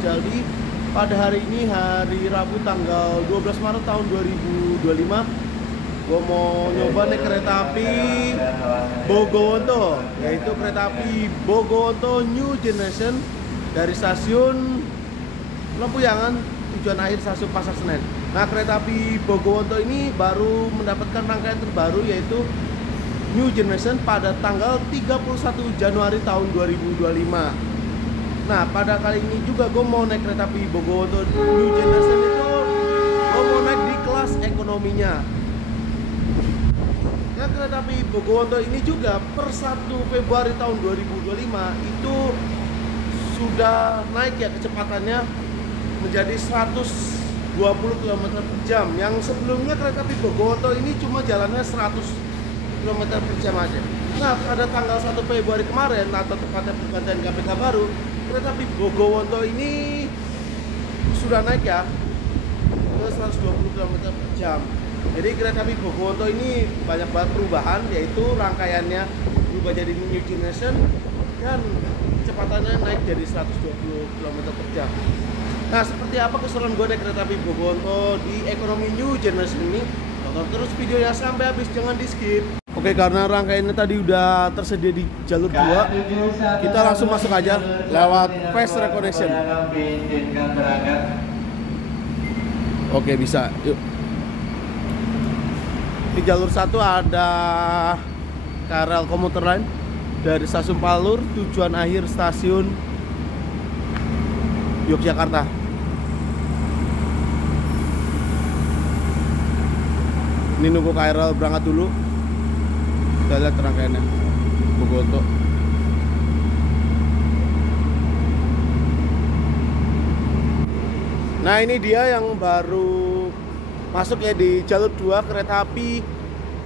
Jadi pada hari ini, hari Rabu tanggal 12 Maret tahun 2025, gue mau nyoba naik kereta api Bogowonto, yaitu kereta api Bogowonto New Generation dari stasiun Lempuyangan tujuan akhir stasiun Pasar Senen. Nah, kereta api Bogowonto ini baru mendapatkan rangkaian terbaru yaitu New Generation pada tanggal 31 Januari tahun 2025. Nah, pada kali ini juga gue mau naik kereta api Bogowonto New Generation itu, gue mau naik di kelas ekonominya. Nah, kereta api Bogowonto ini juga per 1 Februari tahun 2025 itu sudah naik ya kecepatannya menjadi 120 km per jam. Yang sebelumnya kereta api Bogowonto ini cuma jalannya 100 km per jam aja. Nah, pada tanggal 1 Februari kemarin atau tepatnya pergantian KPK baru, kereta api Bogowonto ini sudah naik ya ke 120 km per jam. Jadi kereta api Bogowonto ini banyak banget perubahan, yaitu rangkaiannya berubah jadi New Generation dan kecepatannya naik jadi 120 km per jam. Nah, seperti apa keseruan gue naik kereta api Bogowonto di ekonomi New Generation ini? Tonton terus videonya sampai habis, jangan di skip. Oke, karena rangkaiannya tadi udah tersedia di jalur 2, kita langsung masuk aja lewat face recognition. Oke, bisa, yuk. Di jalur 1 ada KRL komuter lain dari stasiun Palur tujuan akhir stasiun Yogyakarta. Ini nunggu KRL berangkat dulu. Kita lihat rangkaiannya Bogowonto. Nah, ini dia yang baru masuk ya di jalur 2 kereta api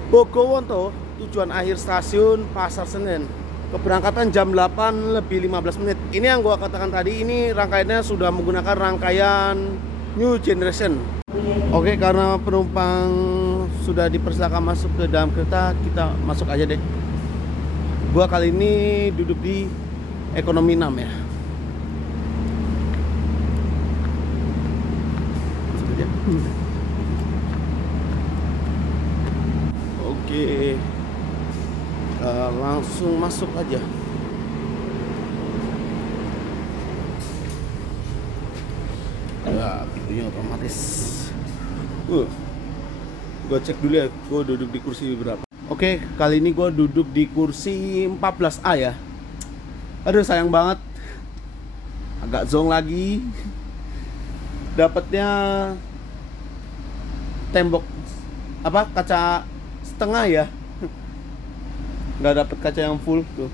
Bogowonto tujuan akhir stasiun Pasar Senen. Keberangkatan jam 8:15. Ini yang gua katakan tadi, ini rangkaiannya sudah menggunakan rangkaian New Generation. Oke, karena penumpang sudah dipersilakan masuk ke dalam kereta, kita masuk aja deh. Gua kali ini duduk di ekonomi 6 ya. Masuk aja. Oke, langsung masuk aja. Ya, pintunya otomatis. Gue cek dulu ya, gue duduk di kursi berapa. Oke, kali ini gue duduk di kursi 14A ya. Aduh, sayang banget, agak zonk lagi. Dapatnya tembok apa, kaca setengah ya. Nggak dapet kaca yang full tuh.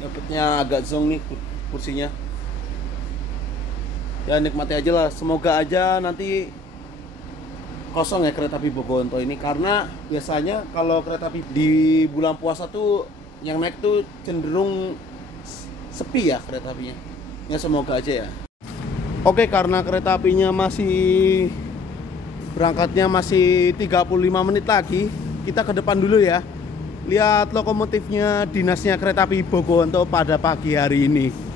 Dapatnya agak zonk nih kursinya. Ya, nikmati aja lah. Semoga aja nanti kosong ya kereta api Bogowonto ini, karena biasanya kalau kereta api di bulan puasa tuh yang naik tuh cenderung sepi ya kereta apinya. Ya, semoga aja ya. Oke, karena kereta apinya masih berangkatnya masih 35 menit lagi, kita ke depan dulu ya. Lihat lokomotifnya dinasnya kereta api Bogowonto pada pagi hari ini.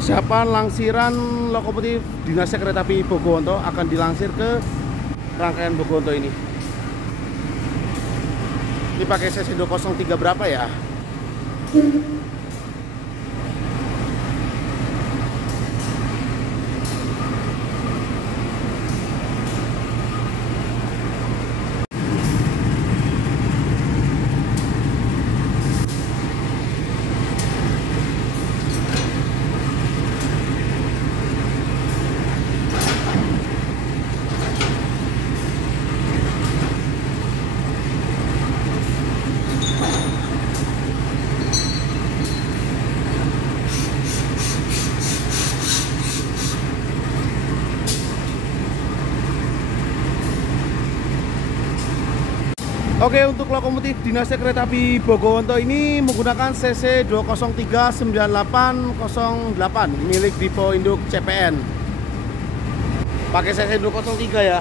Persiapan langsiran lokomotif dinasnya kereta api Bogowonto akan dilangsir ke rangkaian Bogowonto ini. Ini pakai sesi 203 berapa ya? Oke, untuk lokomotif dinasnya kereta api Bogowonto ini menggunakan CC 203-9808 milik Dipo Induk CPN. Pakai CC 203 ya.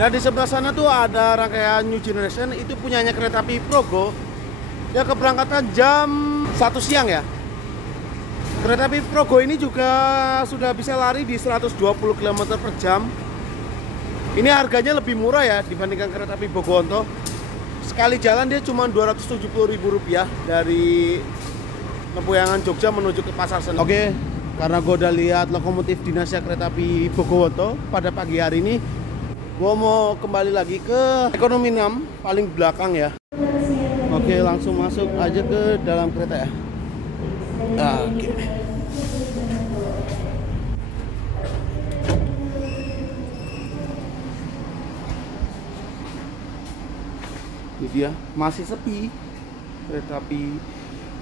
Dan di sebelah sana tuh ada rangkaian New Generation, itu punyanya kereta api Progo Ya keberangkatan jam 1 siang ya. Kereta api Progo ini juga sudah bisa lari di 120 km per jam. Ini harganya lebih murah ya dibandingkan kereta api Bogowonto. Sekali jalan dia cuma Rp270.000 dari Lempuyangan Jogja menuju ke Pasar Senen. Oke, karena gue udah lihat lokomotif dinasnya kereta api Bogowonto pada pagi hari ini, gue mau kembali lagi ke ekonomi 6 paling belakang ya. Oke, langsung masuk aja ke dalam kereta ya. Oke. Ini dia, masih sepi kereta api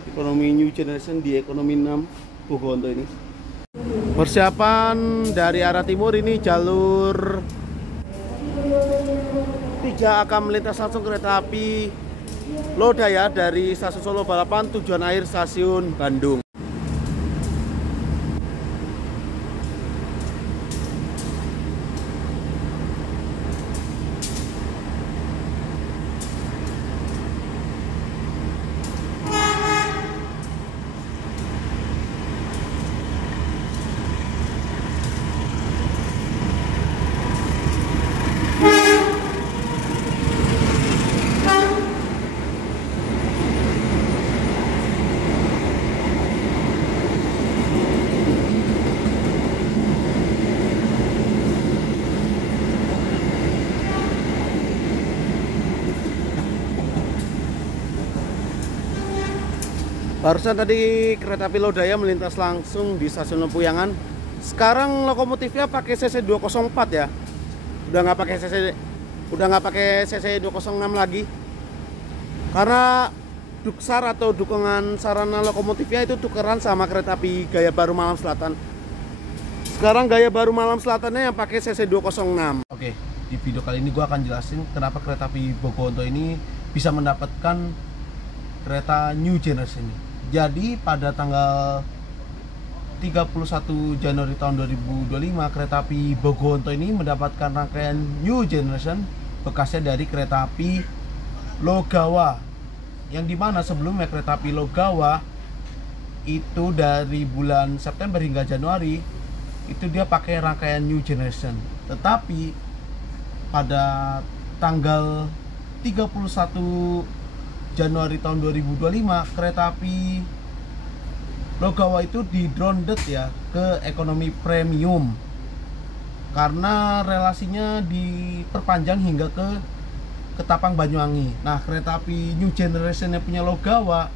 ekonomi New Generation di ekonomi 6 Bogowonto ini. Persiapan dari arah timur ini jalur 3 akan melintas langsung kereta api Lodaya dari stasiun Solo Balapan tujuan akhir stasiun Bandung. Barusan tadi kereta api Lodaya melintas langsung di stasiun Lempuyangan. Sekarang lokomotifnya pakai CC 204 ya. Udah nggak pakai CC 206 lagi. Karena duksar atau dukungan sarana lokomotifnya itu tukeran sama kereta api Gaya Baru Malam Selatan. Sekarang Gaya Baru Malam Selatannya yang pakai CC 206. Oke, di video kali ini gua akan jelasin kenapa kereta api Bogowonto ini bisa mendapatkan kereta New Generation ini. Jadi pada tanggal 31 Januari tahun 2025 kereta api Bogowonto ini mendapatkan rangkaian New Generation bekasnya dari kereta api Logawa, yang dimana sebelumnya kereta api Logawa itu dari bulan September hingga Januari itu dia pakai rangkaian New Generation. Tetapi pada tanggal 31 Januari tahun 2025 kereta api Logawa itu di-grounded ya ke ekonomi premium karena relasinya diperpanjang hingga ke Ketapang Banyuwangi. Nah, kereta api New Generation yang punya Logawa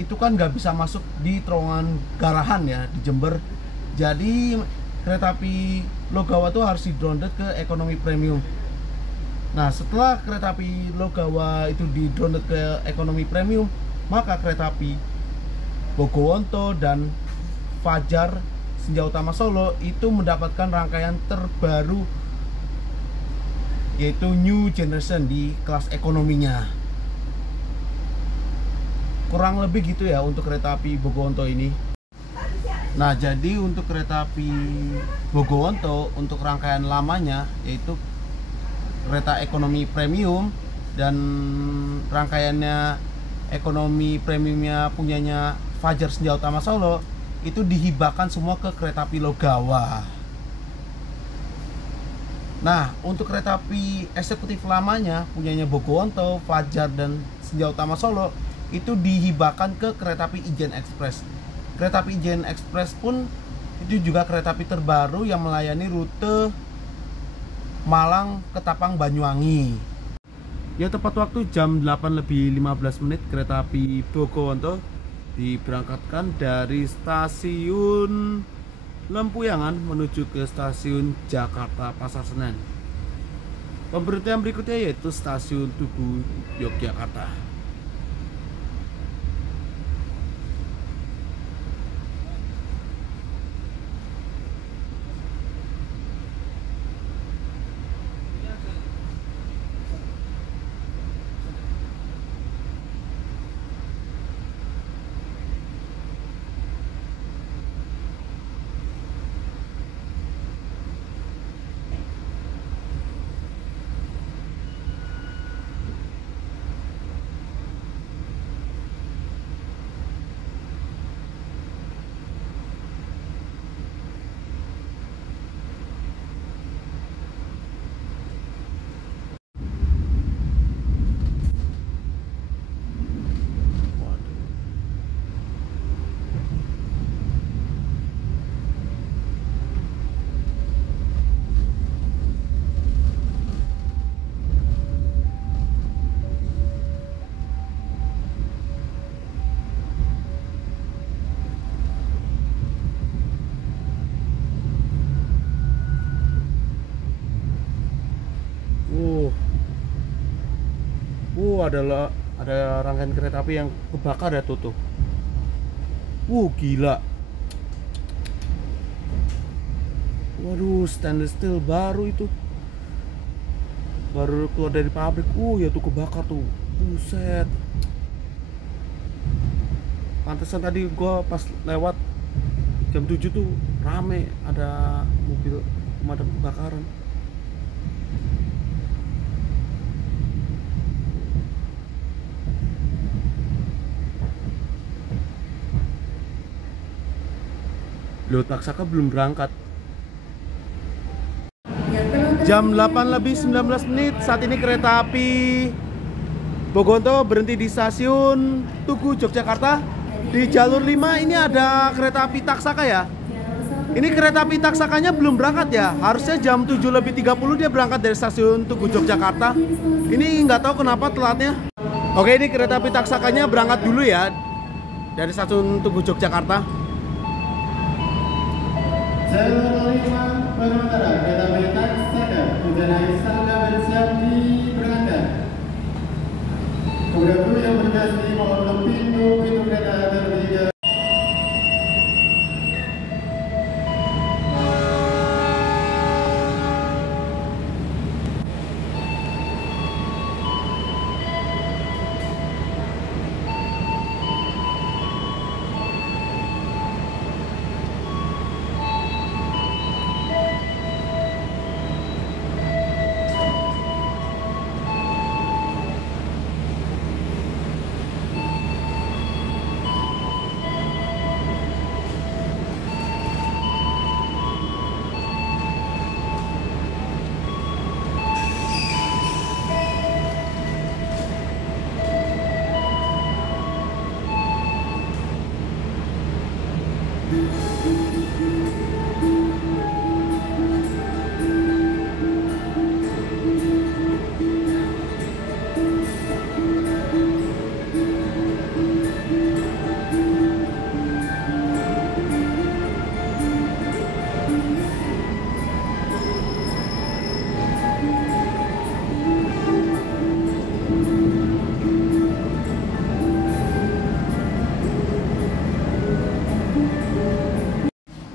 itu kan nggak bisa masuk di terowongan Garahan ya di Jember. Jadi kereta api Logawa tuh harus di-grounded ke ekonomi premium. Nah, setelah kereta api Logawa itu di-grounded ke ekonomi premium, maka kereta api Bogowonto dan Fajar Senja Utama Solo itu mendapatkan rangkaian terbaru yaitu New Generation di kelas ekonominya. Kurang lebih gitu ya untuk kereta api Bogowonto ini. Nah, jadi untuk kereta api Bogowonto untuk rangkaian lamanya yaitu kereta ekonomi premium dan rangkaiannya ekonomi premiumnya punyanya Fajar Senja Utama Solo itu dihibahkan semua ke kereta api Logawa. Nah, untuk kereta api eksekutif lamanya punyanya Bogowonto, Fajar dan Senja Utama Solo itu dihibahkan ke kereta api Ijen Express. Kereta api Ijen Express pun itu juga kereta api terbaru yang melayani rute Malang Ketapang Banyuwangi. Ya, tepat waktu jam 8:15 kereta api Bogowonto diberangkatkan dari stasiun Lempuyangan menuju ke stasiun Jakarta Pasar Senen. Pemberhentian berikutnya yaitu stasiun Tugu Yogyakarta. adalah ada rangkaian kereta api yang kebakar ya tuh. Gila. Waduh, stainless steel baru itu. Baru keluar dari pabrik. Ya tuh kebakar tuh. Buset. Pantesan tadi gua pas lewat jam 7 tuh rame, ada mobil pemadam kebakaran. Loh, Taksaka belum berangkat. Jam 8 lebih 19 menit. Saat ini kereta api Bogonto berhenti di stasiun Tugu Yogyakarta. Di jalur 5 ini ada kereta api Taksaka ya. Ini kereta api Taksakanya belum berangkat ya. Harusnya jam 7 lebih 30 dia berangkat dari stasiun Tugu Yogyakarta. Ini nggak tahu kenapa telatnya. Oke, ini kereta api Taksakanya berangkat dulu ya dari stasiun Tugu Yogyakarta. Jalur 5 pengendara kereta api Taksaka Tujuan Sangga bersiap diberangkatkan. Kemudian kru yang bertugas mohon ke pintu kereta terlebih dahulu.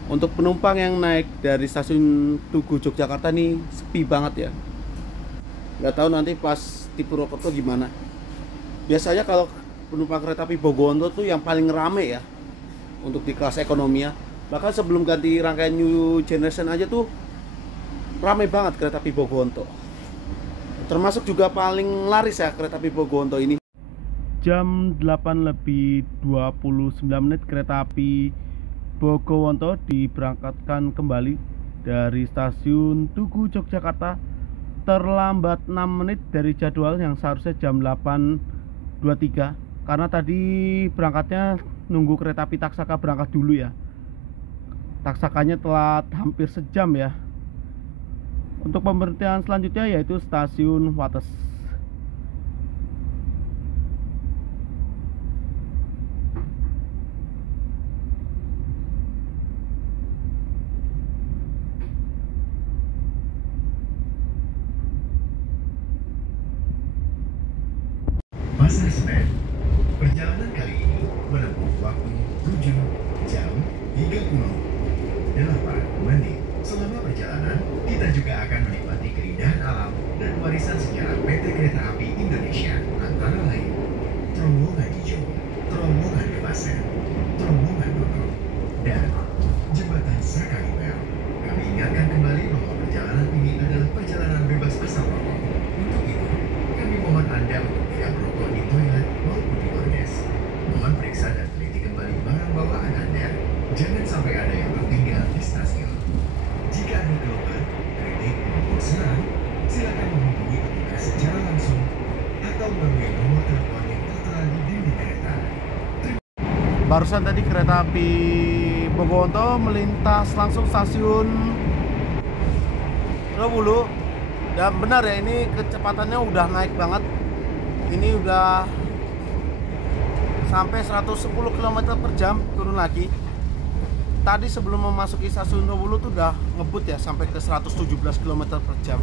Untuk penumpang yang naik dari stasiun Tugu Yogyakarta nih sepi banget ya. Nggak tahu nanti pas di Purwokerto gimana. Biasanya kalau penumpang kereta api Bogonto tuh yang paling rame ya untuk di kelas ekonomi ya. Bahkan sebelum ganti rangkaian New Generation aja tuh rame banget kereta api Bogonto. Termasuk juga paling laris ya kereta api Bogonto ini. Jam 8 lebih 29 menit kereta api Bogonto diberangkatkan kembali dari stasiun Tugu Yogyakarta, terlambat 6 menit dari jadwal yang seharusnya jam 8.23 karena tadi berangkatnya nunggu kereta api Taksaka berangkat dulu ya. Taksakanya telat hampir sejam ya. Untuk pemberhentian selanjutnya yaitu stasiun Wates. Pasar Senen. Perjalanan kali ini menempuh waktu 7 jam 38 menit. Selama perjalanan, kita juga akan menikmati keindahan alam dan warisan sejarah PT Kereta Api Indonesia, antara lain terowongan hijau, terowongan Kebasen, terowongan Noto, dan jembatan Sakaliwel. Kami ingatkan kembali bahwa perjalanan ini adalah perjalanan bebas asap rokok. Untuk itu, kami mohon Anda untuk tidak merokok di toilet maupun di bordes. Mohon periksa dan teliti kembali barang bawaan Anda. Jangan sampai ada yang tertinggal di stasiun. Jika ada keluhan, kritik maupun saran, silakan menghubungi petugas secara langsung atau melalui nomor telepon yang tertera di dinding kereta. Barusan tadi kereta api Bogonto melintas langsung stasiun Rawulu. Dan benar ya, ini kecepatannya udah naik banget. Ini udah sampai 110 km per jam, turun lagi. Tadi sebelum memasuki stasiun Rawulu tuh udah ngebut ya sampai ke 117 km per jam.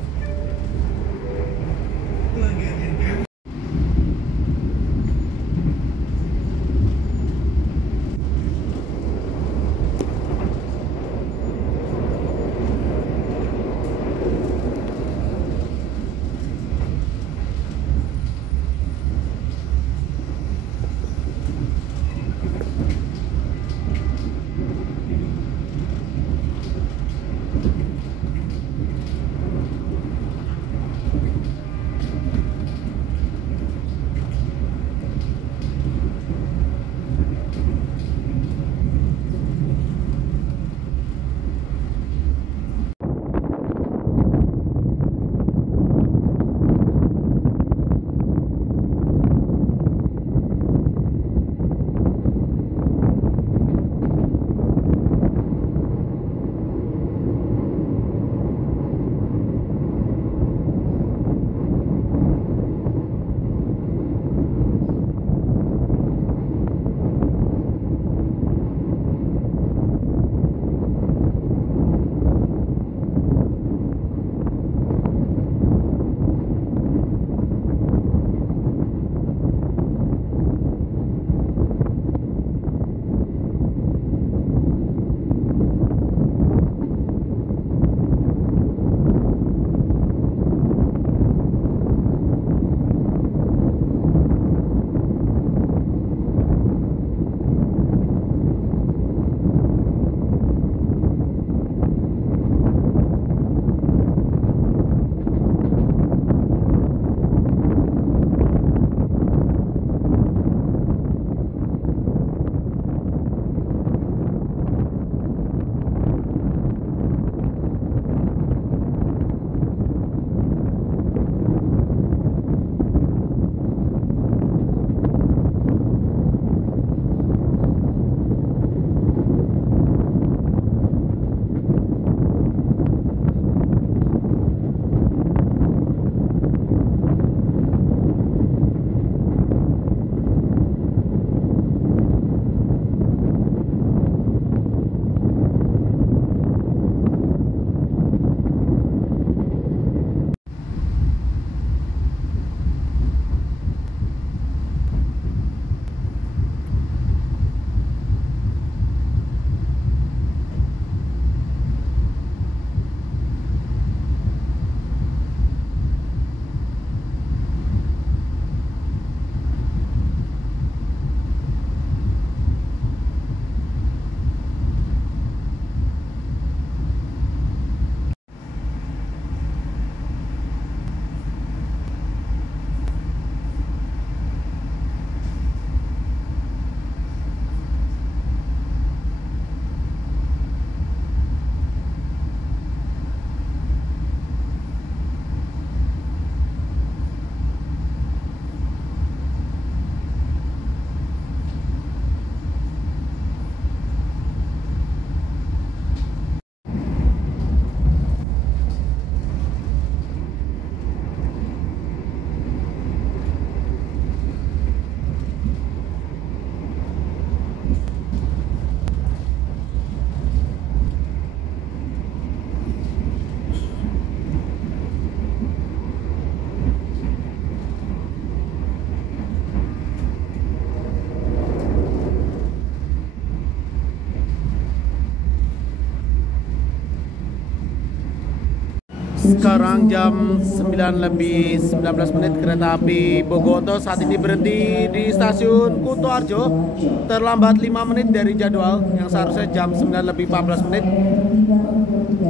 sekarang jam 9:19 kereta api Bogoonto saat ini berhenti di stasiun Kutoarjo, terlambat 5 menit dari jadwal yang seharusnya jam 9:14.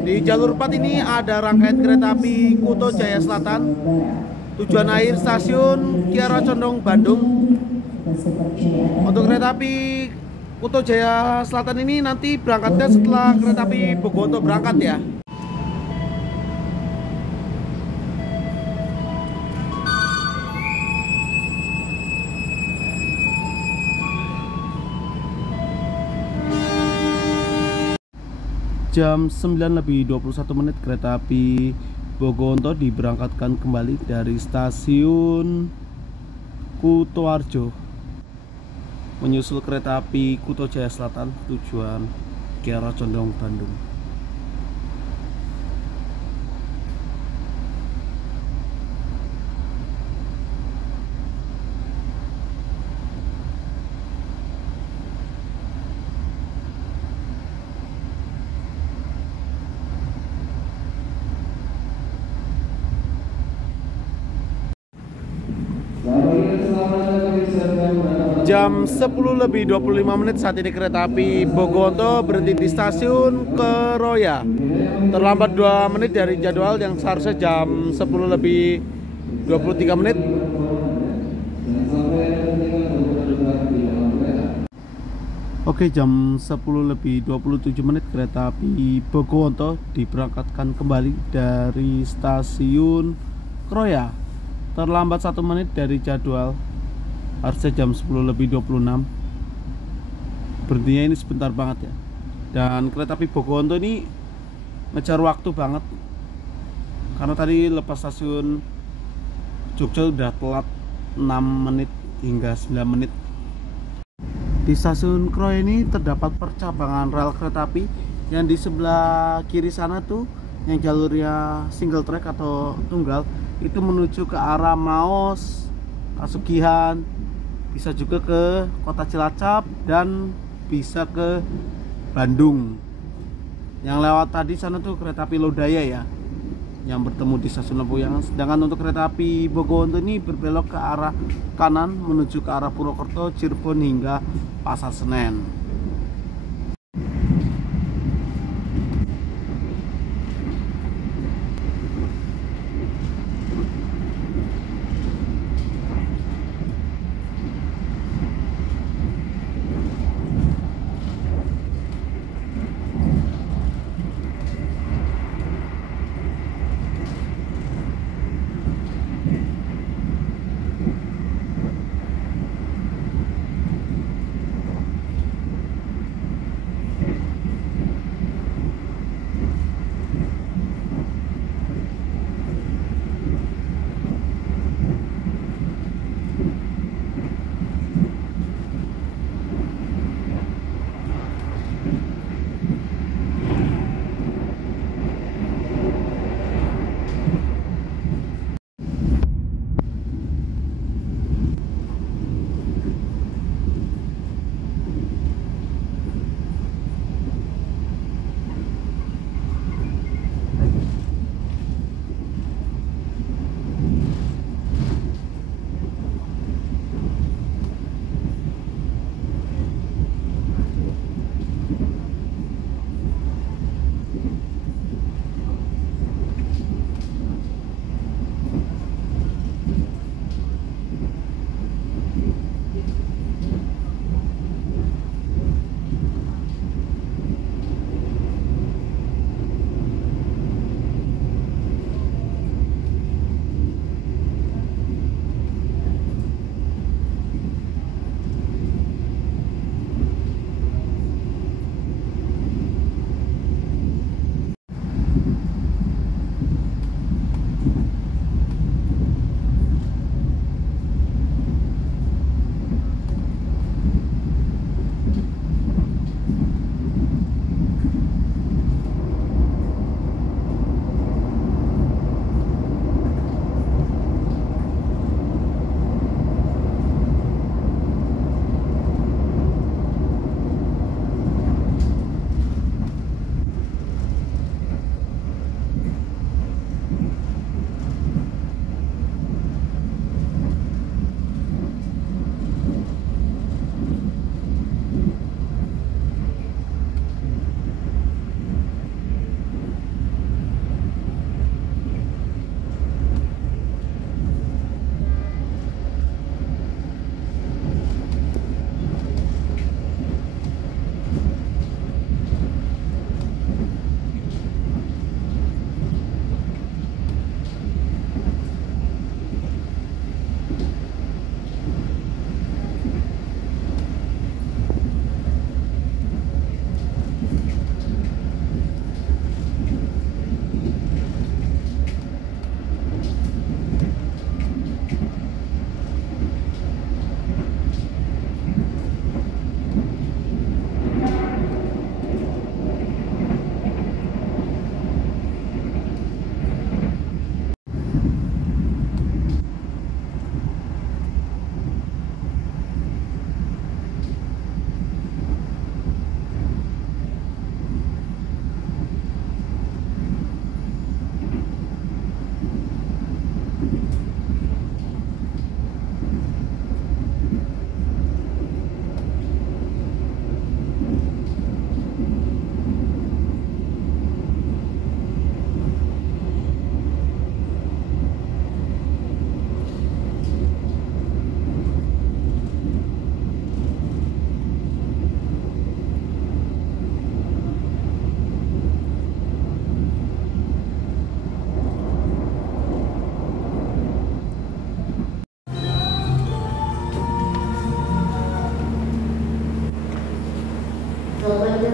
Di jalur 4 ini ada rangkaian kereta api Kuto Jaya Selatan, tujuan akhir stasiun Kiara Condong, Bandung. Untuk kereta api Kuto Jaya Selatan ini nanti berangkatnya setelah kereta api Bogoonto berangkat ya. Jam 9:21 kereta api Bogoonto diberangkatkan kembali dari stasiun Kutoarjo menyusul kereta api Kuto Jaya Selatan tujuan Kiara Condong, Bandung. Jam 10:25 saat ini kereta api Bogoonto berhenti di stasiun Keroya, terlambat 2 menit dari jadwal yang seharusnya jam 10:23. Oke, jam 10:27 kereta api Bogoonto diberangkatkan kembali dari stasiun Keroya, terlambat 1 menit dari jadwal, harusnya jam 10:26. Berhentinya ini sebentar banget ya. Dan kereta api Bogoonto ini ngejar waktu banget, karena tadi lepas stasiun Jogja udah telat 6 menit hingga 9 menit. Di stasiun Kroya ini terdapat percabangan rel kereta api yang di sebelah kiri sana tuh, yang jalurnya single track atau tunggal, itu menuju ke arah Maos, Kasugihan, bisa juga ke Kota Cilacap dan bisa ke Bandung. Yang lewat tadi sana tuh kereta api Lodaya ya, yang bertemu di stasiun Lembuyang. Sedangkan untuk kereta api Bogoonto ini berbelok ke arah kanan menuju ke arah Purwokerto, Cirebon hingga Pasar Senen.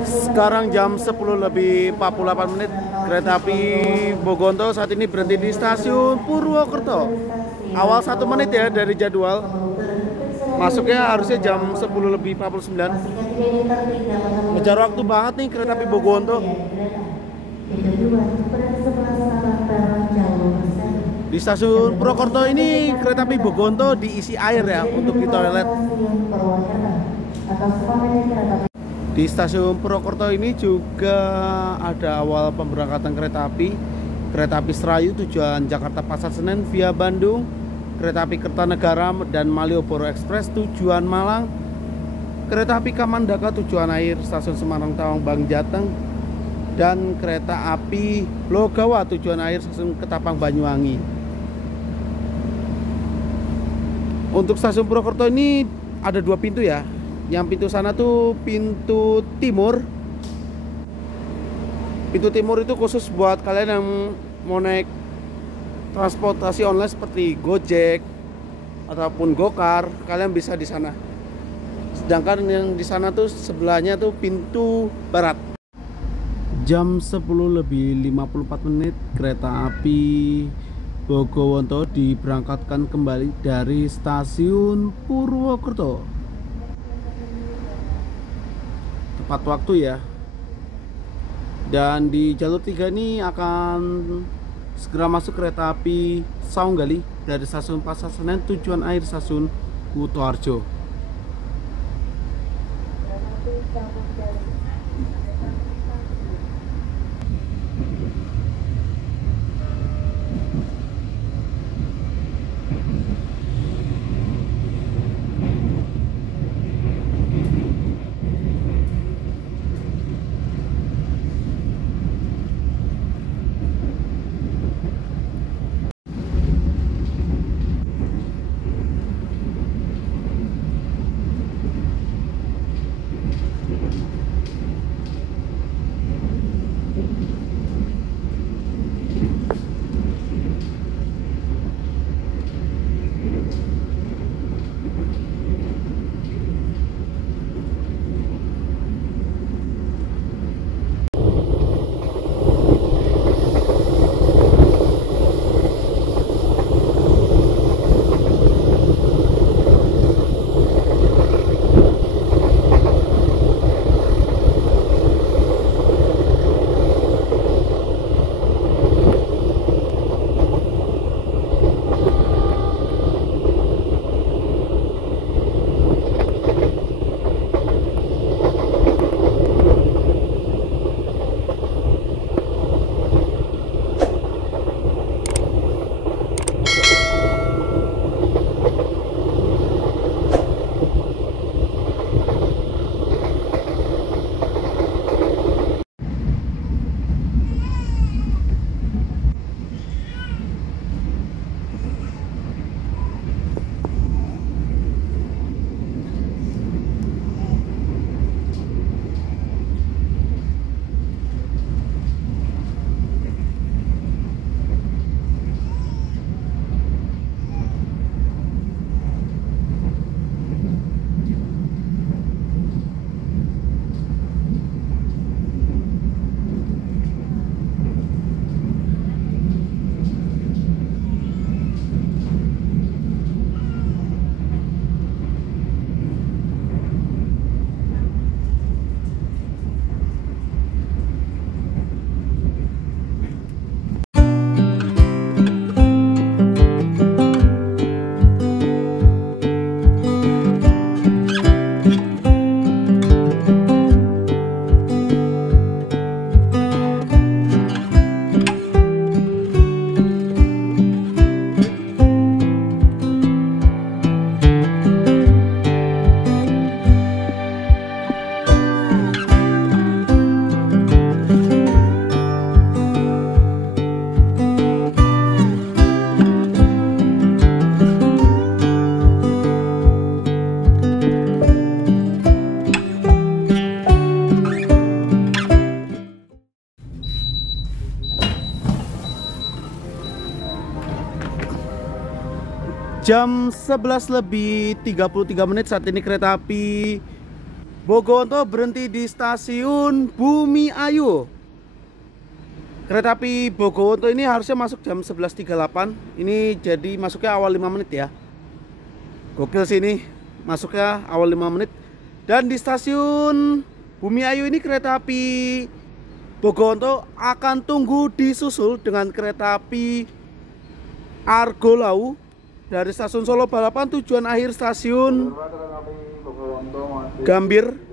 Sekarang jam 10:48, kereta api Bogonto saat ini berhenti di stasiun Purwokerto. Awal 1 menit ya dari jadwal. Masuknya harusnya jam 10:49. Ngejar waktu banget nih kereta api Bogonto. Di stasiun Purwokerto ini kereta api Bogonto diisi air ya untuk di toilet. Di stasiun Purwokerto ini juga ada awal pemberangkatan kereta api Serayu tujuan Jakarta Pasar Senen via Bandung, kereta api Kertanegara dan Malioboro Express tujuan Malang, kereta api Kamandaka tujuan air stasiun Semarang Tawang Bang Jateng, dan kereta api Logawa tujuan air stasiun Ketapang Banyuwangi. Untuk stasiun Purwokerto ini ada 2 pintu ya. Yang pintu sana tuh pintu timur. Pintu timur itu khusus buat kalian yang mau naik transportasi online seperti Gojek ataupun Gokar, kalian bisa di sana. Sedangkan yang di sana tuh sebelahnya tuh pintu barat. Jam 10:54, kereta api Bogowonto diberangkatkan kembali dari stasiun Purwokerto. Tepat waktu ya. Dan di jalur 3 ini akan segera masuk kereta api Saunggali dari stasiun Pasar Senen tujuan air stasiun Kutoarjo. Jam 11:33 saat ini kereta api Bogowonto berhenti di stasiun Bumi Ayu. Kereta api Bogowonto ini harusnya masuk jam 11.38. Ini jadi masuknya awal 5 menit ya. Gokil sih ini, masuknya awal 5 menit. Dan di stasiun Bumi Ayu ini kereta api Bogowonto akan tunggu disusul dengan kereta api Argo Lau dari stasiun Solo Balapan, tujuan akhir stasiun Gambir.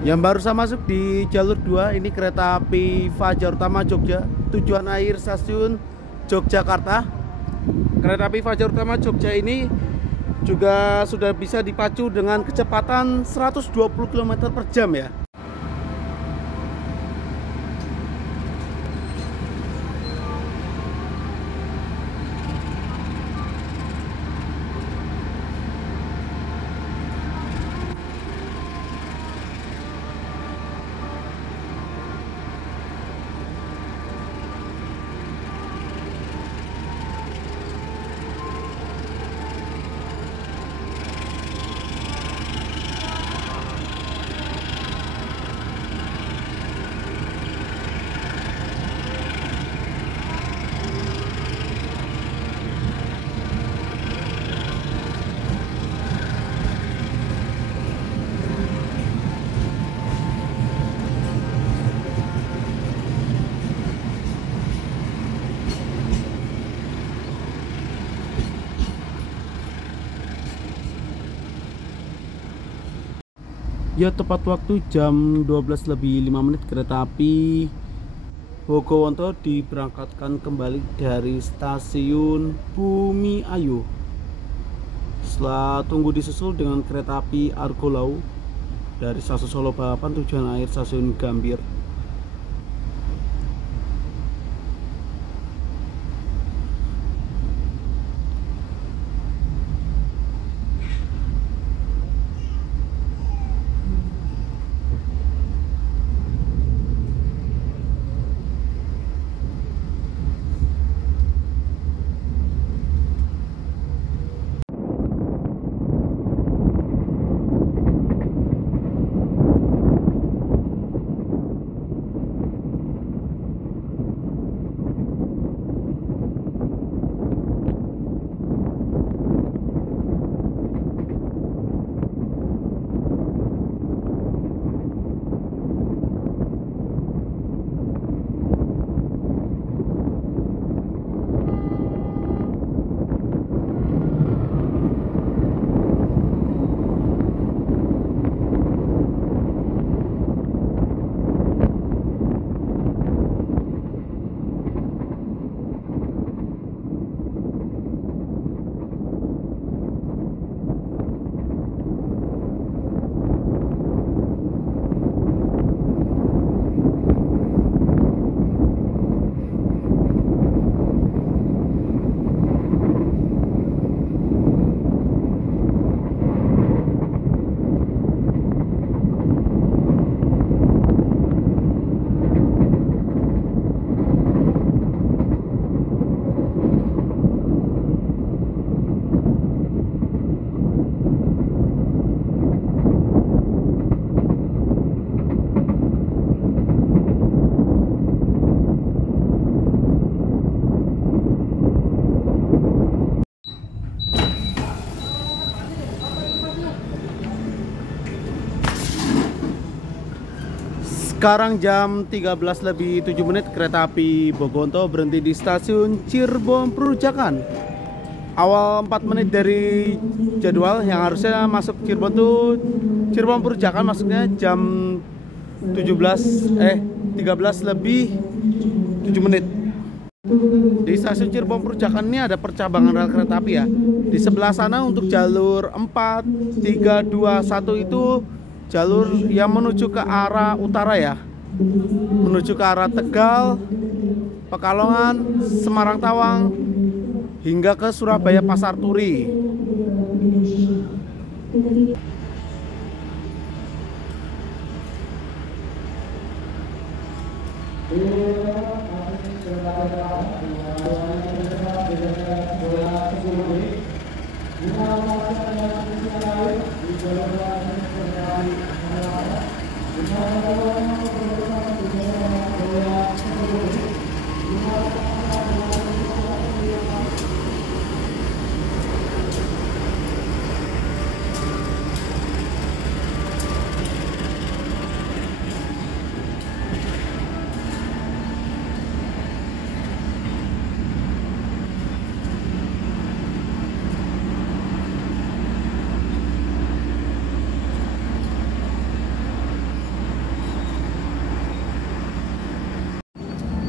Yang barusan masuk di jalur 2 ini kereta api Fajar Utama Jogja, tujuan akhir stasiun Yogyakarta. Kereta api Fajar Utama Jogja ini juga sudah bisa dipacu dengan kecepatan 120 km per jam ya. Ya, tepat waktu jam 12:05 kereta api Bogowonto diberangkatkan kembali dari stasiun Bumi Ayu. Setelah tunggu disusul dengan kereta api Argo Lau dari stasiun Solo Balapan, tujuan akhir stasiun Gambir. Sekarang jam 13:07, kereta api Bogonto berhenti di stasiun Cirebon Perujakan. Awal 4 menit dari jadwal yang harusnya masuk Cirebon tuh Cirebon Perujakan masuknya jam 13:07. Di stasiun Cirebon Perujakan ini ada percabangan rel kereta api ya. Di sebelah sana untuk jalur 4, 3, 2, 1 itu jalur yang menuju ke arah utara ya, menuju ke arah Tegal, Pekalongan, Semarang Tawang, hingga ke Surabaya Pasar Turi.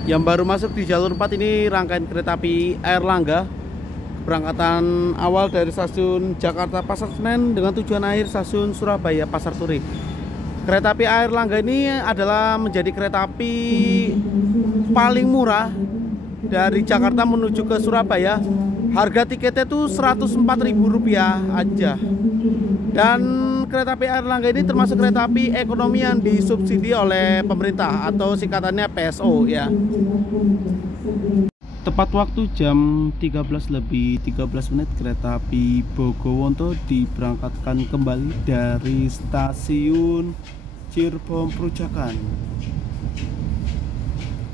Yang baru masuk di jalur 4 ini rangkaian kereta api Airlangga. Keberangkatan awal dari stasiun Jakarta Pasar Senen dengan tujuan akhir stasiun Surabaya Pasar Turi. Kereta api Airlangga ini adalah menjadi kereta api paling murah dari Jakarta menuju ke Surabaya. Harga tiketnya tuh Rp104.000 aja. Dan kereta api Airlangga ini termasuk kereta api ekonomi yang disubsidi oleh pemerintah atau singkatannya PSO ya. Tepat waktu jam 13:13 kereta api Bogonto diberangkatkan kembali dari stasiun Cirebon Perujakan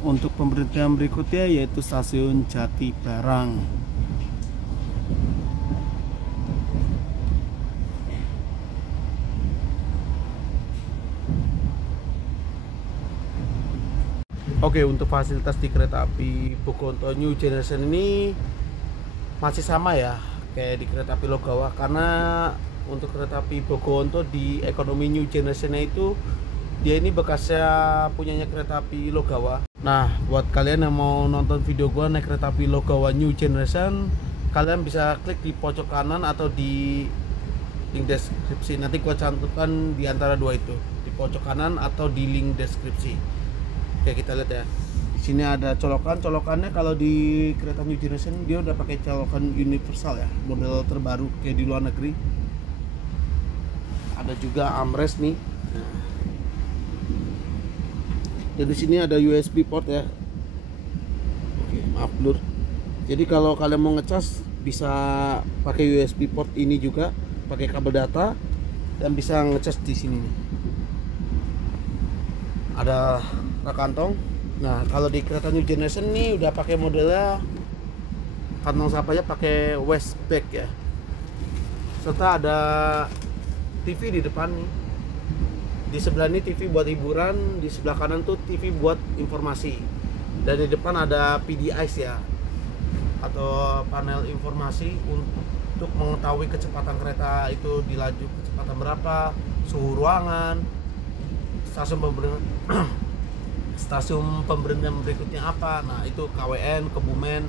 untuk pemberhentian berikutnya yaitu stasiun Jatibarang. Oke, untuk fasilitas di kereta api Bogonto New Generation ini masih sama ya kayak di kereta api Logawa, karena untuk kereta api Bogonto di ekonomi New Generation itu dia ini bekasnya punyanya kereta api Logawa. Nah, buat kalian yang mau nonton video gua naik kereta api Logawa New Generation, kalian bisa klik di pojok kanan atau di link deskripsi. Nanti gua cantumkan di antara dua itu, di pojok kanan atau di link deskripsi. Oke, kita lihat ya. Di sini ada colokannya kalau di kereta New Generation dia udah pakai colokan universal ya, model terbaru kayak di luar negeri. Ada juga armrest nih. Dan di sini ada USB port ya. Oke, maaf blur. Jadi kalau kalian mau ngecas bisa pakai USB port ini juga, pakai kabel data dan bisa ngecas di sini nih. Ada kantong. Nah, kalau di kereta New Generation nih udah pakai modelnya kantong sampahnya pakai waste bag ya. Serta ada TV di depan nih. Di sebelah ini TV buat hiburan, di sebelah kanan tuh TV buat informasi. Dan di depan ada PDIs ya, atau panel informasi untuk mengetahui kecepatan kereta itu dilaju kecepatan berapa, suhu ruangan, stasiun pemberhentian berikutnya apa. Nah, itu KWN, Kebumen.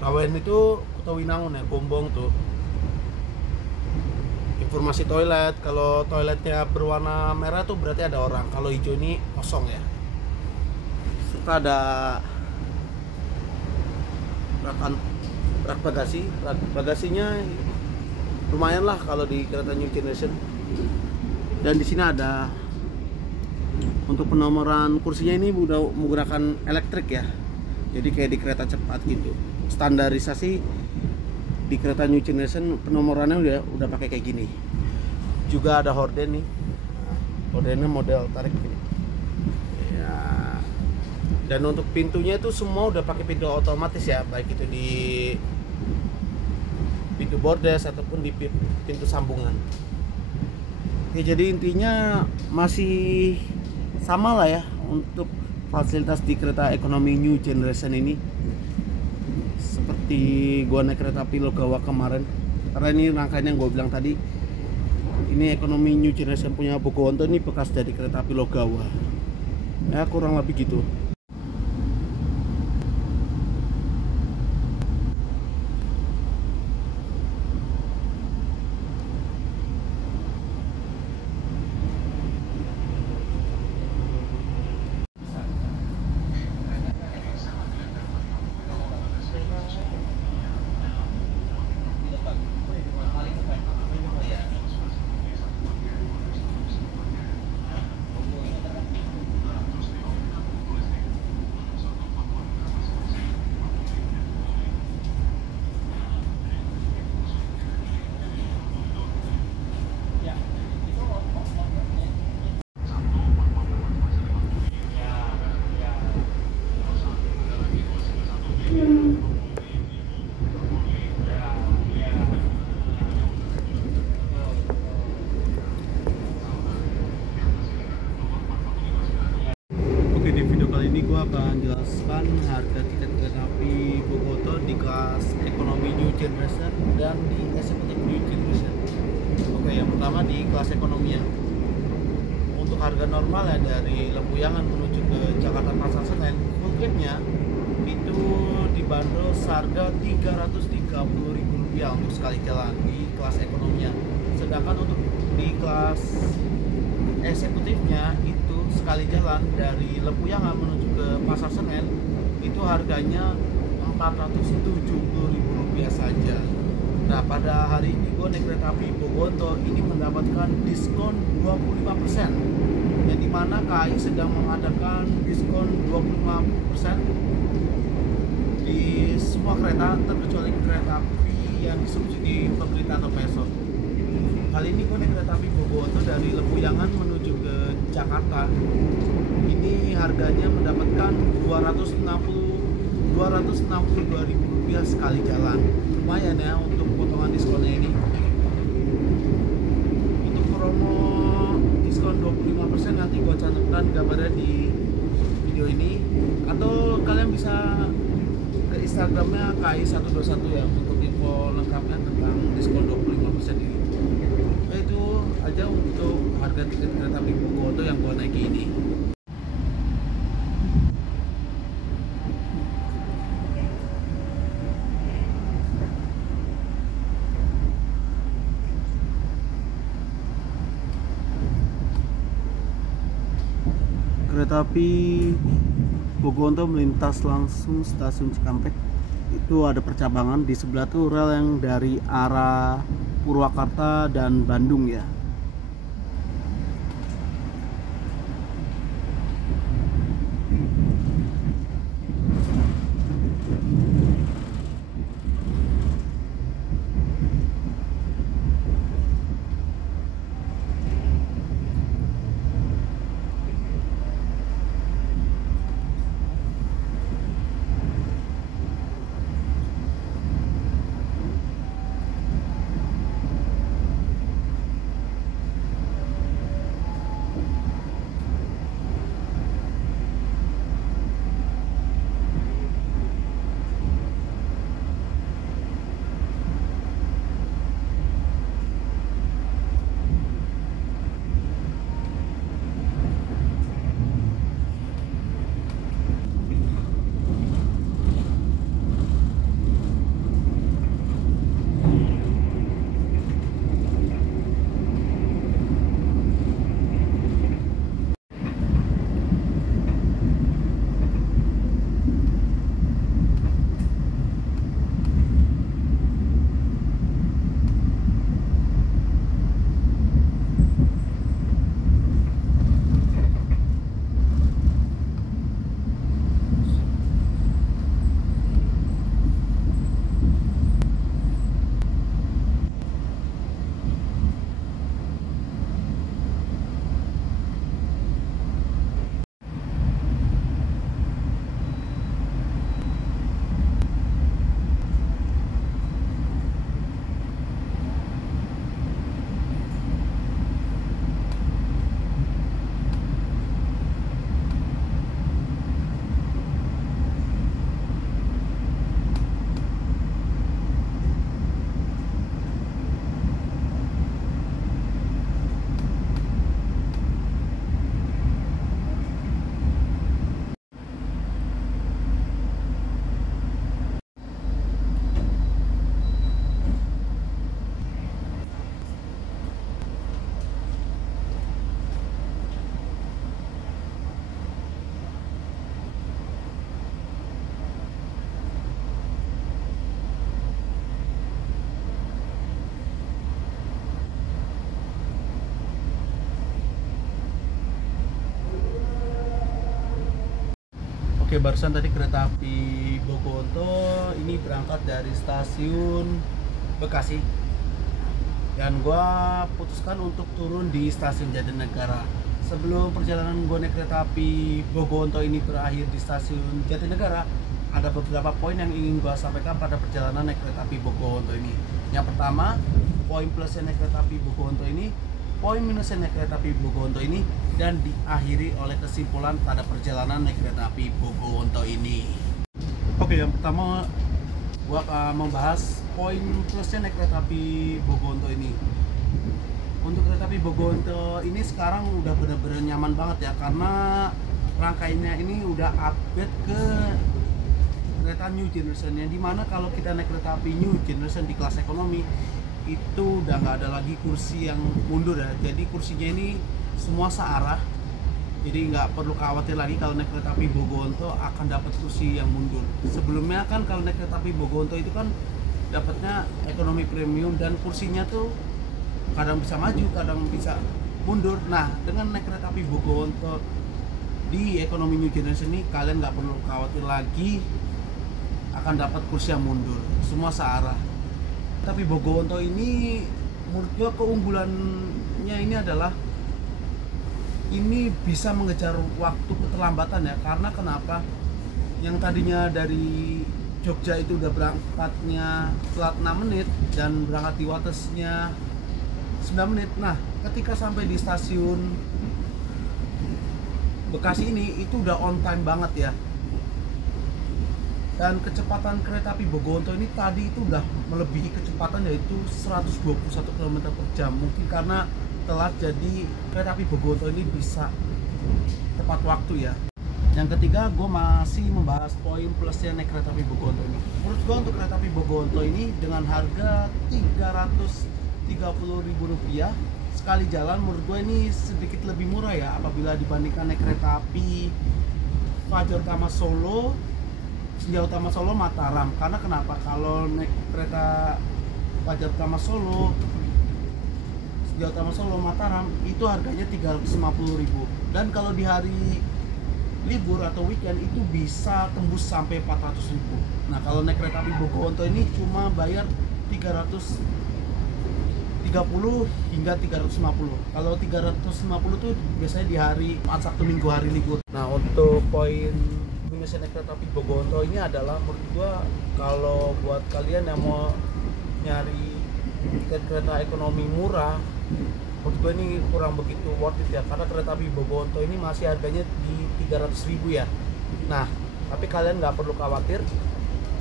KWN itu Kutowinangun ya, Gombong tuh. Informasi toilet, kalau toiletnya berwarna merah tuh berarti ada orang, kalau hijau ini kosong ya. Serta ada rak bagasinya lumayan lah kalau di kereta New Generation. Dan di sini ada untuk penomoran kursinya ini udah menggunakan elektrik ya, jadi kayak di kereta cepat gitu. Standarisasi di kereta New Generation penomorannya udah pakai kayak gini. Juga ada horden nih, hordennya model tarik gini ya. Dan untuk pintunya itu semua udah pakai pintu otomatis ya, baik itu di pintu bordes ataupun di pintu sambungan. Oke, jadi intinya masih sama lah ya untuk fasilitas di kereta ekonomi new generation ini, seperti gua naik kereta api Logawa kemarin. Karena ini rangkaian yang gue bilang tadi, ini ekonomi new generation punya Bogowonto, ini bekas dari kereta api Logawa ya, kurang lebih gitu. Oke, di video kali ini gue akan jelaskan harga tiket kereta api Bogowonto di kelas ekonomi new generation dan di executive new generation. Oke, yang pertama di kelas ekonomi ya. Untuk harga normal ya dari Lempuyangan menuju ke Jakarta Pasar Senen, full tripnya itu dibanderol seharga Rp330.000 untuk sekali jalan di kelas ekonominya. Sedangkan untuk di kelas eksekutifnya itu sekali jalan dari Lempuyangan menuju ke Pasar Senen itu harganya Rp470.000 saja. Nah, pada hari ini gue naik kereta api Bogowonto ini mendapatkan diskon 25%, yang dimana KAI sedang mengadakan diskon 25% di semua kereta terkecuali kereta api yang disubsidi pemerintah atau PSO. Kali ini gue naik kereta api Bogowonto dari Lempuyangan menuju ke Jakarta. Ini harganya mendapatkan Rp262.000 sekali jalan. Lumayan ya untuk potongan diskonnya ini. Untuk promo diskon 25% nanti gue cantumkan gambarnya di video ini, atau kalian bisa ke Instagramnya KAI121 ya untuk info lengkapnya tentang diskon 25% ini. Itu aja untuk harga tiket kereta api Bogowonto yang gue naiki ini. Kereta api Bogowonto melintas langsung stasiun Cikampek. Itu ada percabangan di sebelah tuh rel yang dari arah Purwakarta dan Bandung ya. Oke, barusan tadi kereta api Bogowonto ini berangkat dari stasiun Bekasi dan gua putuskan untuk turun di stasiun Jatinegara. Sebelum perjalanan gua naik kereta api Bogowonto ini berakhir di stasiun Jatinegara, ada beberapa poin yang ingin gua sampaikan pada perjalanan naik kereta api Bogowonto ini. Yang pertama, poin plusnya naik kereta api Bogowonto ini, poin minusnya naik kereta api Bogowonto ini, dan diakhiri oleh kesimpulan pada perjalanan naik kereta api Bogowonto ini. Oke, yang pertama gua akan membahas poin plusnya naik kereta api Bogowonto ini. Untuk kereta api Bogowonto ini sekarang udah bener-bener nyaman banget ya, karena rangkaiannya ini udah upgrade ke kereta new generation, yang dimana kalau kita naik kereta api new generation di kelas ekonomi itu udah nggak ada lagi kursi yang mundur ya. Jadi kursinya ini semua searah, jadi nggak perlu khawatir lagi kalau naik kereta api Bogowonto akan dapat kursi yang mundur. Sebelumnya kan kalau naik kereta api Bogowonto itu kan dapatnya ekonomi premium dan kursinya tuh kadang bisa maju, kadang bisa mundur. Nah, dengan naik kereta api Bogowonto di ekonomi new generation ini, kalian nggak perlu khawatir lagi akan dapat kursi yang mundur, semua searah. Tapi Bogowonto ini menurut gua keunggulannya ini adalah ini bisa mengejar waktu keterlambatan ya. Karena kenapa? Yang tadinya dari Jogja itu udah berangkatnya telat 6 menit dan berangkat di Watesnya 9 menit. Nah, ketika sampai di stasiun Bekasi ini itu udah on time banget ya. Dan kecepatan kereta api Bogowonto ini tadi itu udah melebihi kecepatan, yaitu 121 km per jam. Mungkin karena telat, jadi kereta api Bogowonto ini bisa tepat waktu ya. Yang ketiga, gue masih membahas poin plusnya naik kereta api Bogowonto ini. Menurut gue untuk kereta api Bogowonto ini dengan harga Rp330.000 sekali jalan, menurut gue ini sedikit lebih murah ya apabila dibandingkan naik kereta api Fajar Utama Solo, Senja Utama Solo, Mataram. Karena kenapa? Kalau naik kereta Fajar Utama Solo, Senja Utama Solo, Mataram itu harganya Rp350.000, dan kalau di hari libur atau weekend itu bisa tembus sampai Rp400.000. Nah, kalau naik kereta api Bogowonto ini cuma bayar 330 hingga 350. Kalau 350 tuh biasanya di hari Sabtu Minggu, hari libur. Nah, untuk poin minusnya naik kereta api Bogowonto ini adalah menurut gua, kalau buat kalian yang mau nyari tiket kereta ekonomi murah, menurut gua ini kurang begitu worth it ya, karena kereta api Bogowonto ini masih harganya di 300.000 ya. Nah, tapi kalian nggak perlu khawatir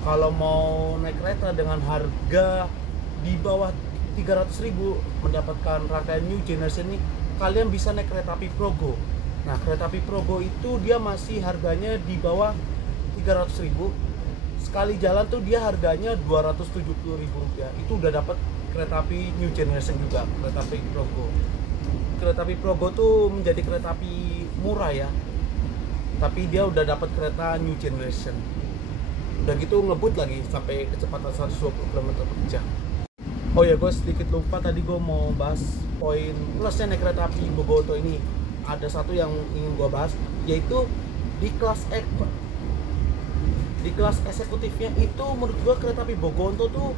kalau mau naik kereta dengan harga di bawah 300.000 mendapatkan rangkaian new generation ini, kalian bisa naik kereta api Progo. Nah, kereta api Progo itu dia masih harganya di bawah 300.000. Sekali jalan tuh dia harganya Rp270.000. Itu udah dapat kereta api new generation juga, kereta api Progo. Kereta api Progo tuh menjadi kereta api murah ya, tapi dia udah dapat kereta new generation. Udah gitu ngebut lagi sampai kecepatan 120 km per jam. Oh ya, gue sedikit lupa tadi, gue mau bahas poin plusnya naik kereta api Bogowonto ini. Ada satu yang ingin gue bahas, yaitu di kelas eksekutifnya itu menurut gue kereta api Bogowonto tuh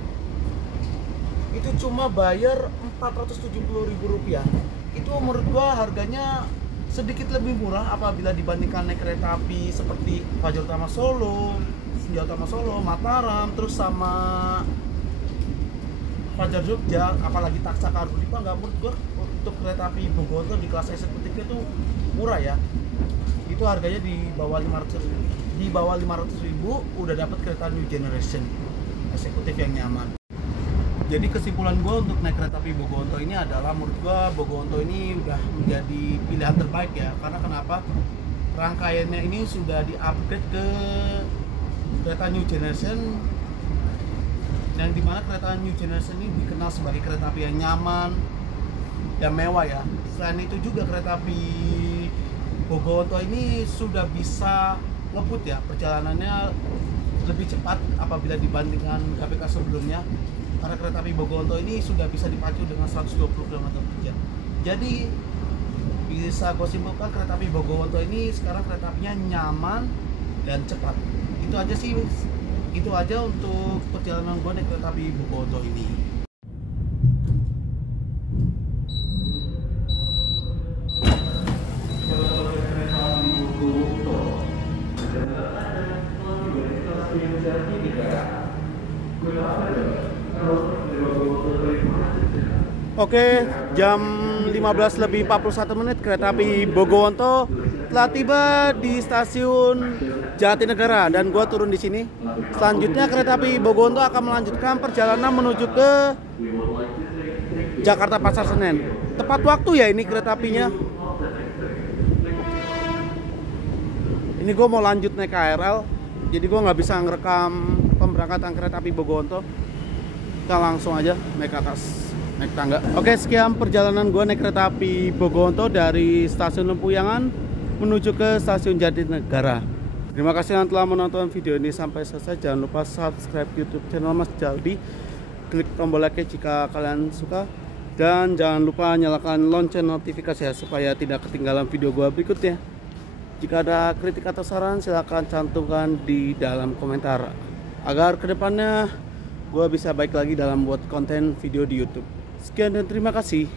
itu cuma bayar Rp470.000. Itu menurut gue harganya sedikit lebih murah apabila dibandingkan naik kereta api seperti Fajar Utama Solo, Senja Utama Solo, Mataram, terus sama Fajar Jogja, apalagi Taksa Kargo Dipa. Nggak, menurut gue untuk kereta api Bogowonto di kelas eksekutifnya tuh murah ya. Itu harganya di bawah 500.000 udah dapat kereta new generation eksekutif yang nyaman. Jadi kesimpulan gue untuk naik kereta api Bogowonto ini adalah, menurut gue Bogowonto ini udah menjadi pilihan terbaik ya. Karena kenapa? Rangkaiannya ini sudah di-upgrade ke kereta new generation, yang dimana kereta new generation ini dikenal sebagai kereta api yang nyaman dan mewah ya. Selain itu juga kereta api Bogowonto ini sudah bisa ngebut ya, perjalanannya lebih cepat apabila dibandingkan KPK sebelumnya, karena kereta api Bogowonto ini sudah bisa dipacu dengan 120 km per jam. Jadi bisa gue simpulkan kereta api Bogowonto ini sekarang kereta apinya nyaman dan cepat. Itu aja sih, itu aja untuk perjalanan gue naik kereta api Bogoonto ini. Oke, jam 15:41 kereta api Bogoonto telah tiba di stasiun Jatinegara dan gua turun di sini. Selanjutnya kereta api Bogoonto akan melanjutkan perjalanan menuju ke Jakarta Pasar Senen. Tepat waktu ya ini kereta apinya. Ini gua mau lanjut naik KRL, jadi gua nggak bisa ngerekam pemberangkatan kereta api Bogoonto. Kita langsung aja naik ke atas, naik tangga. Oke, sekian perjalanan gue naik kereta api Bogoonto dari stasiun Lempuyangan menuju ke stasiun Jatinegara. Terima kasih yang telah menonton video ini sampai selesai. Jangan lupa subscribe YouTube channel Mas Jaldi, klik tombol like jika kalian suka, dan jangan lupa nyalakan lonceng notifikasi ya, supaya tidak ketinggalan video gue berikutnya. Jika ada kritik atau saran silahkan cantumkan di dalam komentar agar kedepannya gue bisa baik lagi dalam buat konten video di YouTube. Sekian dan terima kasih.